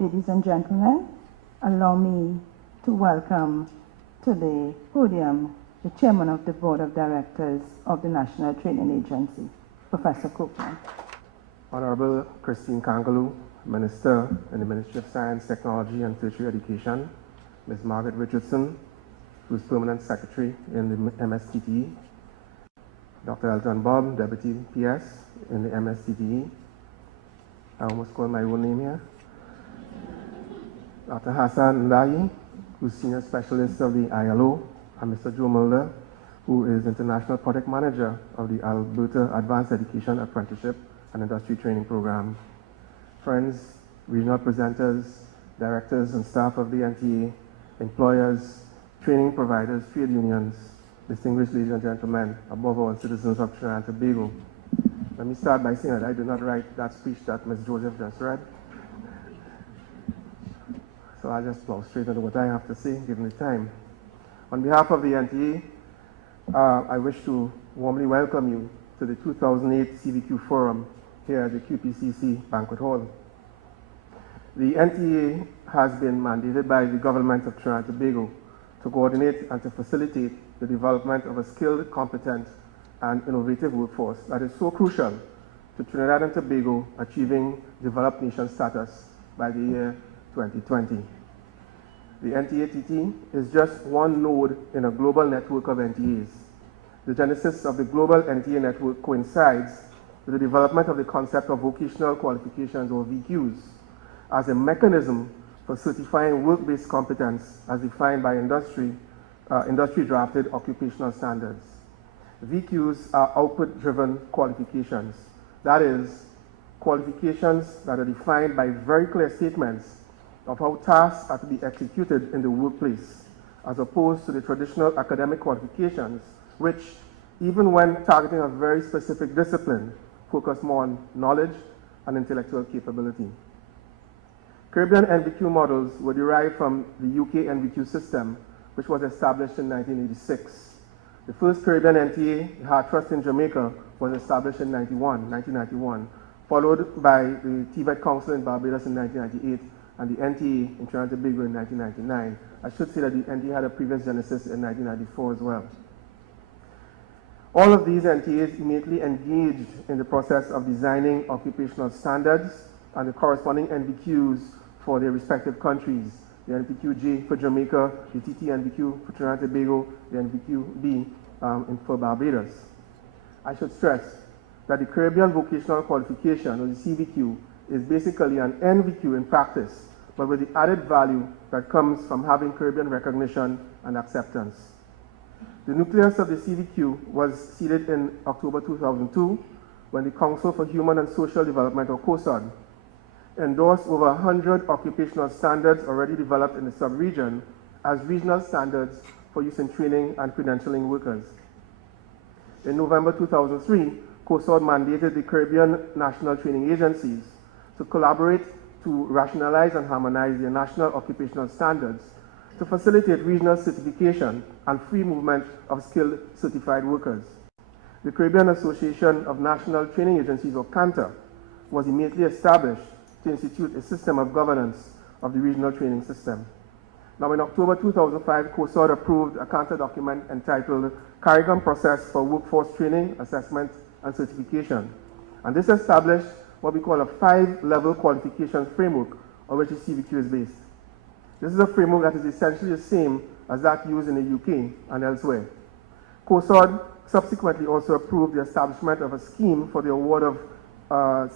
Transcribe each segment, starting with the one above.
Ladies and gentlemen, allow me to welcome to the podium the Chairman of the Board of Directors of the National Training Agency, Professor Copeland. Honorable Christine Kangaloo, Minister in the Ministry of Science, Technology and Tertiary Education, Ms. Margaret Richardson, who is Permanent Secretary in the MSTTE, Dr. Elton Bob, Deputy PS in the MSTTE. I almost called my own name here. Dr. Hassan Ndayi, who is Senior Specialist of the ILO, and Mr. Joe Mulder, who is International Project Manager of the Alberta Advanced Education Apprenticeship and Industry Training Program. Friends, regional presenters, directors and staff of the NTA, employers, training providers, trade unions, distinguished ladies and gentlemen, above all, citizens of Trinidad and Tobago. Let me start by saying that I did not write that speech that Ms. Joseph just read. So I'll just plow straight into what I have to say, given the time. On behalf of the NTA, I wish to warmly welcome you to the 2008 CVQ Forum here at the QPCC Banquet Hall. The NTA has been mandated by the government of Trinidad and Tobago to coordinate and to facilitate the development of a skilled, competent, and innovative workforce that is so crucial to Trinidad and Tobago achieving developed nation status by the year 2020. The NTA-TT is just one node in a global network of NTAs. The genesis of the global NTA network coincides with the development of the concept of vocational qualifications, or VQs, as a mechanism for certifying work-based competence as defined by industry-drafted occupational standards. VQs are output-driven qualifications. That is, qualifications that are defined by very clear statements of how tasks are to be executed in the workplace, as opposed to the traditional academic qualifications, which, even when targeting a very specific discipline, focus more on knowledge and intellectual capability. Caribbean NVQ models were derived from the UK NVQ system, which was established in 1986. The first Caribbean NTA, the Heart Trust in Jamaica, was established in 1991, followed by the TVET Council in Barbados in 1998, and the NTA in Trinidad and Tobago in 1999. I should say that the NTA had a previous genesis in 1994 as well. All of these NTAs immediately engaged in the process of designing occupational standards and the corresponding NVQs for their respective countries. The NVQ-J for Jamaica, the TT NVQ for Trinidad and Tobago, the NVQ-B for Barbados. I should stress that the Caribbean Vocational Qualification, or the CVQ, is basically an NVQ in practice, but with the added value that comes from having Caribbean recognition and acceptance. The nucleus of the CVQ was seeded in October 2002 when the Council for Human and Social Development, or COSOD, endorsed over 100 occupational standards already developed in the sub-region as regional standards for use in training and credentialing workers. In November 2003, COSOD mandated the Caribbean national training agencies to collaborate to rationalize and harmonize their national occupational standards to facilitate regional certification and free movement of skilled certified workers. The Caribbean Association of National Training Agencies, or CANTA, was immediately established to institute a system of governance of the regional training system. Now, in October 2005, COSOD approved a CANTA document entitled Carrigan Process for Workforce Training, Assessment and Certification. And this established what we call a 5-level qualification framework on which the CVQ is based. This is a framework that is essentially the same as that used in the UK and elsewhere. COSOD subsequently also approved the establishment of a scheme for the award of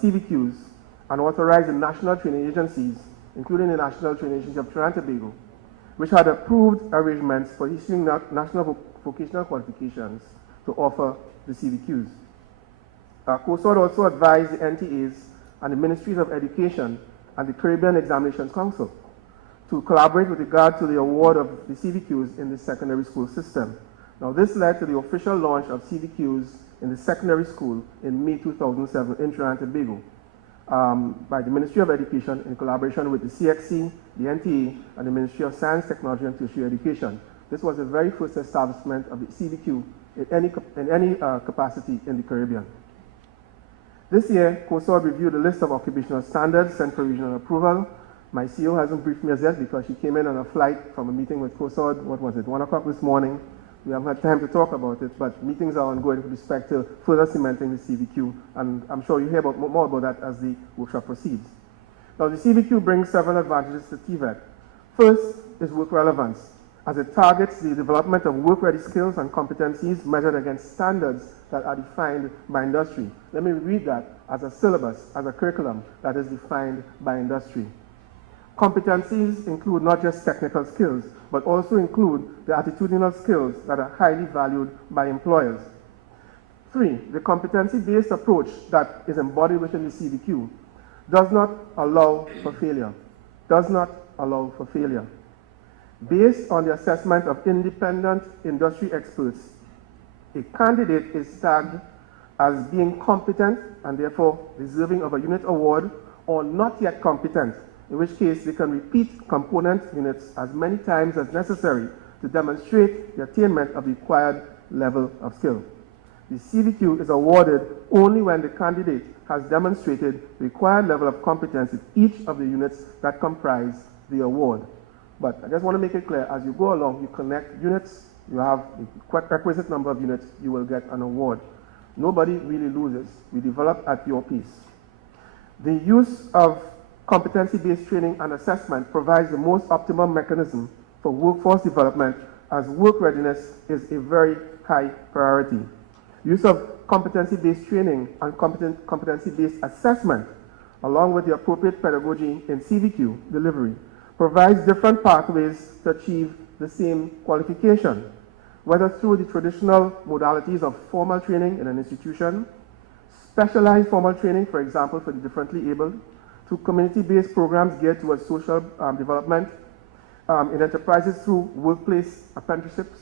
CVQs and authorized the national training agencies, including the National Training Agency of Trinidad and Tobago, which had approved arrangements for issuing national vocational qualifications to offer the CVQs. COSOD also advised the NTAs and the Ministries of Education and the Caribbean Examinations Council to collaborate with regard to the award of the CVQs in the secondary school system. Now, this led to the official launch of CVQs in the secondary school in May 2007 in Trinidad and Tobago by the Ministry of Education in collaboration with the CXC, the NTA, and the Ministry of Science, Technology and Tertiary Education. This was the very first establishment of the CVQ in any capacity in the Caribbean. This year, COSOD reviewed a list of occupational standards sent for regional approval My CEO hasn't briefed me as yet because she came in on a flight from a meeting with COSOD, 1 o'clock this morning. We haven't had time to talk about it, but meetings are ongoing with respect to further cementing the CVQ, and I'm sure you'll hear more about that as the workshop proceeds. Now, the CVQ brings several advantages to TVET. First is work relevance, as it targets the development of work-ready skills and competencies measured against standards that are defined by industry. Let me read that as a syllabus, as a curriculum that is defined by industry. Competencies include not just technical skills, but also include the attitudinal skills that are highly valued by employers. 3, the competency-based approach that is embodied within the CVQ does not allow for failure. Does not allow for failure. Based on the assessment of independent industry experts, a candidate is tagged as being competent and therefore deserving of a unit award, or not yet competent, in which case they can repeat component units as many times as necessary to demonstrate the attainment of the required level of skill. The CVQ is awarded only when the candidate has demonstrated the required level of competence in each of the units that comprise the award. But I just want to make it clear, as you go along, you connect units, you have the requisite number of units, you will get an award. Nobody really loses. We develop at your pace. The use of competency-based training and assessment provides the most optimum mechanism for workforce development, as work readiness is a very high priority. Use of competency-based training and competency-based assessment, along with the appropriate pedagogy in CVQ delivery, provides different pathways to achieve the same qualification, whether through the traditional modalities of formal training in an institution, specialized formal training, for example, for the differently abled, through community-based programs geared towards social development, in enterprises through workplace apprenticeships,